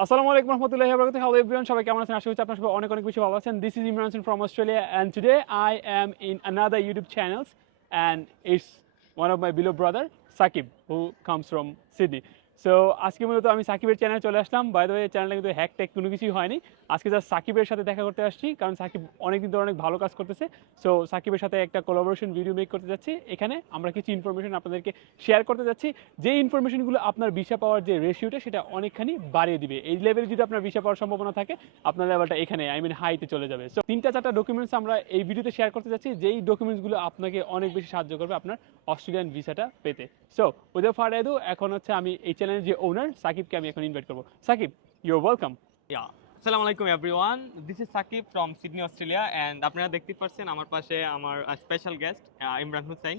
আসসালামু আলাইকুম রহমতুল্লাহি ওয়া হ্যালো এভরিওয়ান সবাই কেমন আছেন? আশা করছি আপনারা সবাই অনেক অনেক বেশি ভালো আছেন। This is Imran Hossain from Australia and today I am in another YouTube channels and it's one of my beloved brother Sakib who comes from Sydney so আজকে মূলত আমি সাকিবের চ্যানেলে চলে আসলাম। বাই দ্য ওয়ে চ্যানেলটা কিন্তু হ্যাক ট্যাক কোনো কিছুই হয়নি। আজকে জাস্ট সাকিবের সাথে দেখা করতে আসছি, কারণ সাকিব অনেকদিন ধরে অনেক ভালো কাজ করতেছে। সো সাকিবের সাথে একটা কোলাবোরেশন ভিডিও মেক করতে যাচ্ছি। এখানে আমরা কিছু ইনফরমেশন আপনাদেরকে শেয়ার করতে যাচ্ছি। যে ইনফরমেশনগুলো আপনার ভিসা পাওয়ার যে রেশিওটা সেটা অনেকখানি বাড়িয়ে দিবে। এই লেভেলে যদি আপনার ভিসা পাওয়ার সম্ভাবনা থাকে, আপনার লেভেলটা এখানে আই মিন হাইতে চলে যাবে। সো তিনটা চারটা ডকুমেন্টস আমরা এই ভিডিওতে শেয়ার করতে যাচ্ছি। যেই ডকুমেন্টসগুলো আপনাকে অনেক বেশি সাহায্য করবে আপনার অস্ট্রেলিয়ান ভিসাটা পেতে। সো ওদের ফার এখন হচ্ছে আমি এই চ্যানেলের যে ওনার সাকিবকে আমি এখন ইনভাইট করব। Sakib your welcome Yeah. আসসালামু আলাইকুম everyone this is Sakib from Sydney Australia and আপনারা দেখতে পাচ্ছেন আমার পাশে আমার স্পেশাল গেস্ট ইমরান হুসাইন।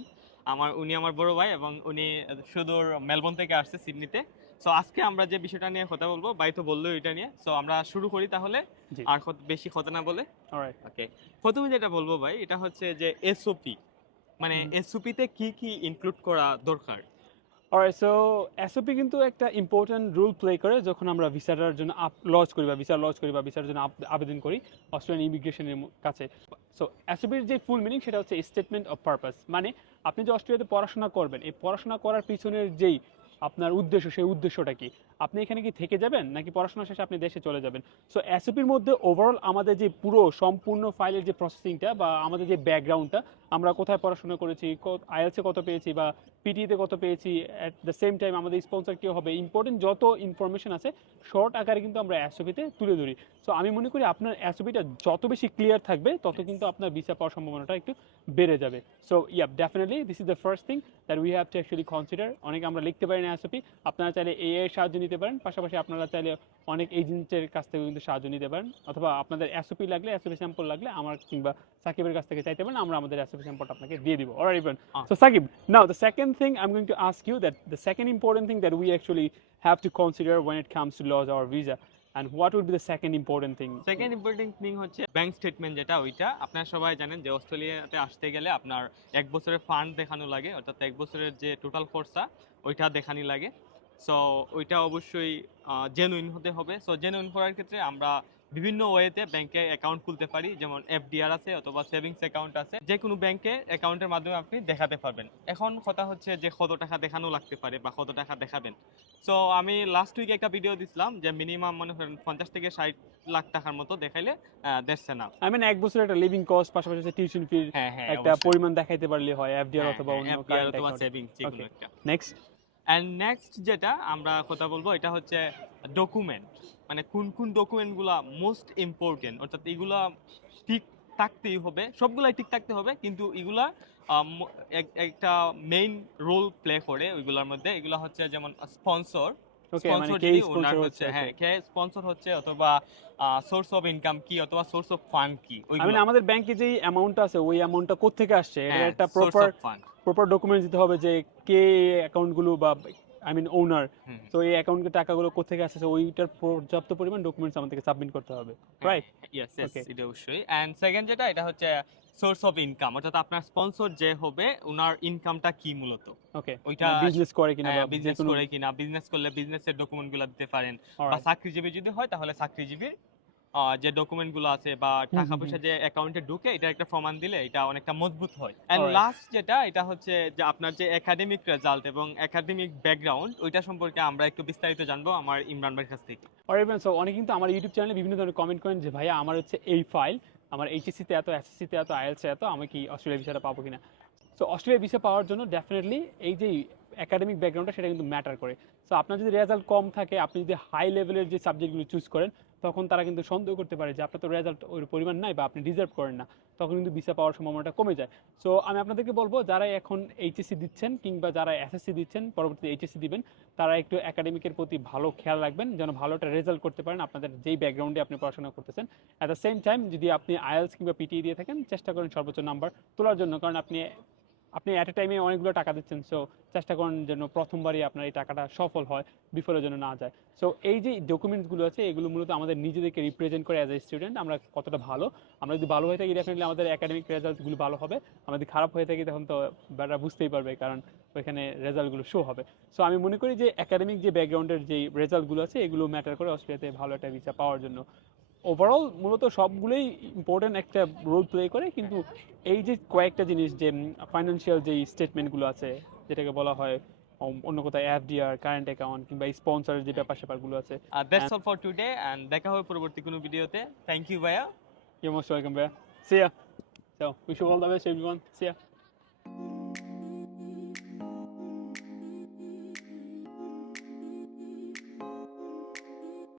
আমার উনি আমার বড় ভাই এবং উনি সুদূর মেলবোর্ন থেকে আসছে সিডনিতে। সো আজকে আমরা যে বিষয়টা নিয়ে কথা বলব বাই তো বলল এটা নিয়ে। সো আমরা শুরু করি তাহলে আর কত- বেশি কথা না বলে। অলরাইট ওকে প্রথমে যেটা বলব ভাই এটা হচ্ছে যে এসওপি মানে। এসওপিতে কি কি ইনক্লুড করা দরকার? সো এসওপি কিন্তু একটা রোল প্লে করে যখন আমরা ভিসাটার জন্য করি বা ভিসা করি বা ভিসার জন্য আবেদন করি অস্ট্রেলিয়ান ইমিগ্রেশনের কাছে। সো এসওপির যে ফুল মিনিং সেটা হচ্ছে স্টেটমেন্ট অফ পারপাস মানে আপনি যে অস্ট্রেলিয়াতে পড়াশোনা করবেন, এই পড়াশোনা করার পিছনের যেই আপনার উদ্দেশ্য, সেই উদ্দেশ্যটা কি? আপনি এখানে কি থেকে যাবেন, নাকি পড়াশোনা শেষে আপনি দেশে চলে যাবেন? সো এসওপির মধ্যে ওভারঅল আমাদের যে পুরো সম্পূর্ণ ফাইলের যে প্রসেসিংটা বা আমাদের যে ব্যাকগ্রাউন্ডটা আমরা কোথায় পড়াশোনা করেছি আইএলসে কত পেয়েছি বা পিটিতে কত পেয়েছি অ্যাট দ্য সেম টাইম আমাদের স্পন্সর কেউ হবে। ইম্পর্টেন্ট যত ইনফরমেশন আছে শর্ট আকারে কিন্তু আমরা এসওপিতে তুলে ধরি। সো আমি মনে করি আপনার এসওপিটা যত বেশি ক্লিয়ার থাকবে তত কিন্তু আপনার ভিসা পাওয়ার সম্ভাবনাটা একটু বেড়ে যাবে। So yeah definitely this is the first thing that we have to actually consider অনেক আমরা লিখতে পারি না এসওপি আপনারা চাইলে এ এর সাহায্য নিতে পারেন পাশাপাশি আপনারা চাইলে অনেক এজেন্টের কাছ থেকে কিন্তু সাহায্য নিতে পারেন। অথবা আপনাদের এসওপি লাগলে এসওপি স্যাম্পল লাগলে আমার কিংবা সাকিবের কাছ থেকে চাইতে পারেন আমরা আমাদের সাবস্ক্রিপশন কোড আপনাকে দিয়ে দিব or even so Sakib now the second thing I am going to ask you that the second important thing that we actually have to consider when it comes to lodge our visa and what would be the second important thing second important thing হচ্ছে bank statement যেটা ওইটা আপনারা সবাই জানেন যে অস্ট্রেলিয়াতে আসতে গেলে আপনার এক বছরের ফান্ড দেখানো লাগে অর্থাৎ এক বছরের যে টোটাল খরচা ওইটা দেখানি লাগে। সো ওইটা অবশ্যই জেনুইন হতে হবে। সো জেনুইন করার ক্ষেত্রে আমরা বিভিন্ন ওয়েতে ব্যাংকে অ্যাকাউন্ট খুলতে পারি যেমন এফডিআর আছে অথবা সেভিংস অ্যাকাউন্ট আছে যে কোনো ব্যাংকে অ্যাকাউন্টের মাধ্যমে আপনি দেখাতে পারবেন। এখন কথা হচ্ছে যে কত টাকা দেখানো লাগতে পারে বা কত টাকা দেখাবেন। সো আমি লাস্ট উইক একটা ভিডিও দিছিলাম যে মিনিমাম মনে করেন পঞ্চাশ থেকে ষাট লাখ টাকার মতো দেখাইলে দেড়শে না আই মিন এক বছর একটা লিভিং কস্ট পাশাপাশি টিউশন ফি হ্যাঁ হ্যাঁ একটা পরিমাণ দেখাইতে পারলে হয় এফডিআর অথবা অন্য এফডিআর অথবা সেভিংস Okay. একটা। নেক্সট অ্যান্ড নেক্সট যেটা আমরা কথা বলব, এটা হচ্ছে ডকুমেন্ট মানে কোন কোন ডকুমেন্টগুলা মোস্ট ইম্পর্টেন্ট অর্থাৎ এগুলা ঠিক থাকতেই হবে, সবগুলাই ঠিক থাকতে হবে, কিন্তু এগুলা এক- একটা মেইন রোল প্লে করে ওইগুলোর মধ্যে। এগুলো হচ্ছে যেমন স্পন্সর স্পন্সর হচ্ছে হচ্ছে? হ্যাঁ কে স্পন্সর হচ্ছে অথবা সোর্স অফ ইনকাম কি অথবা সোর্স অফ ফান্ড কি? I আমাদের ব্যাংকে যে অ্যামাউন্টটা আছে ওই অ্যামাউন্টটা কোত্থেকে আসছে? হ্যাঁ, এটা একটা প্রপার প্রপার ডকুমেন্ট দিতে হবে যে কে অ্যাকাউন্টগুলো বা আই মিন ওনার তো এই অ্যাকাউন্টের টাকাগুলো কোথেকে আসছে? ওইটার পর্যাপ্ত পরিমাণ ডকুমেন্টস আমাদেরকে সাবমিট করতে হবে রাইট ইয়েস Okay. এটা অবশ্যই। এন্ড সেকেন্ড যেটা এটা হচ্ছে সোর্স অফ ইনকাম অর্থাৎ আপনার স্পন্সর যে হবে ওনার ইনকামটা কি মূলত? ওকে ওইটা বিজনেস করে কিনা বা বিজনেস করে কিনা বিজনেস করলে বিজনেসের ডকুমেন্টগুলো দিতে পারেন। বা চাকরিজীবী যদি হয় তাহলে চাকরিজীবীর যে ডকুমেন্টগুলো আছে বা টাকা পয়সা যে অ্যাকাউন্টে ঢুকে এটা একটা প্রমাণ দিলে এটা অনেকটা মজবুত হয়। এন্ড লাস্ট যেটা এটা হচ্ছে যে আপনার যে একাডেমিক রেজাল্ট এবং একাডেমিক ব্যাকগ্রাউন্ড ওইটা সম্পর্কে আমরা একটু বিস্তারিত জানব আমার ইমরান ভাইয়ের কাছ থেকে। অনেকে কিন্তু আমার ইউটিউব চ্যানেলে বিভিন্ন ধরনের কমেন্ট করেন যে ভাইয়া আমার হচ্ছে এই ফাইল আমার এইচএসসিতে এত এসএসসিতে এত আইএলসে এত, আমি কি অস্ট্রেলিয়া ভিসাটা পাবো কিনা? সো অস্ট্রেলিয়া ভিসা পাওয়ার জন্য ডেফিনেটলি এই যে একাডেমিক ব্যাকগ্রাউন্ডটা সেটা কিন্তু ম্যাটার করে। সো আপনার যদি রেজাল্ট কম থাকে, আপনি যদি হাই লেভেলের যে সাবজেক্টগুলো চুজ করেন তখন তারা কিন্তু সন্দেহ করতে পারে যে আপনার তো রেজাল্ট ওই পরিমাণ নাই বা আপনি ডিজার্ভ করেন না। তখন কিন্তু ভিসা পাওয়ার সম্ভাবনাটা কমে যায়। সো আমি আপনাদেরকে বলব, যারা এখন এইচএসসি দিচ্ছেন কিংবা যারা এসএসসি দিচ্ছেন, পরবর্তীতে এইচএসসি দিবেন, তারা একটু একাডেমিকের প্রতি ভালো খেয়াল রাখবেন, যেন ভালো একটা রেজাল্ট করতে পারেন আপনাদের যেই ব্যাকগ্রাউন্ডে আপনি পড়াশোনা করতেছেন। অ্যাট দ্য সেম টাইম যদি আপনি আইএলস কিংবা পিটি দিয়ে থাকেন, চেষ্টা করেন সর্বোচ্চ নাম্বার তোলার জন্য। কারণ আপনি আপনি অ্যাট এ টাইমে অনেকগুলো টাকা দিচ্ছেন সো চেষ্টা করেন যেন প্রথমবারই আপনার এই টাকাটা সফল হয় বিফলের জন্য না যায়। সো এই যে ডকুমেন্টসগুলো আছে, এগুলো মূলত আমাদের নিজেদেরকে রিপ্রেজেন্ট করে অ্যাজ এ স্টুডেন্ট আমরা কতটা ভালো। আমরা যদি ভালো হয়ে থাকি ডেফিনেটলি আমাদের একাডেমিক রেজাল্টগুলো ভালো হবে। আমরা যদি খারাপ হয়ে থাকি, তখন তো ব্যাটা বুঝতেই পারবে, কারণ ওইখানে রেজাল্টগুলো শো হবে। সো আমি মনে করি যে একাডেমিক যে ব্যাকগ্রাউন্ডের যে রেজাল্টগুলো আছে, এগুলো ম্যাটার করে অস্ট্রেলিয়াতে ভালো একটা ভিসা পাওয়ার জন্য। ওভারঅল মূলত সবগুলোই ইম্পর্টেন্ট একটা রোল প্লে করে কিন্তু এই যে কয়েকটা জিনিস যে ফাইন্যান্সিয়াল যেই স্টেটমেন্টগুলো আছে যেটাকে বলা হয় অন্য কোথায় এফডিআর কারেন্ট অ্যাকাউন্ট কিংবা স্পন্সরের যে ব্যাপার স্যাপারগুলো আছে আর that's all for today and দেখা হবে পরবর্তী কোনো ভিডিওতে থ্যাংক ইউ ভাইয়া welcome, Bear. See ya. So, wish you all the best, everyone. See ya.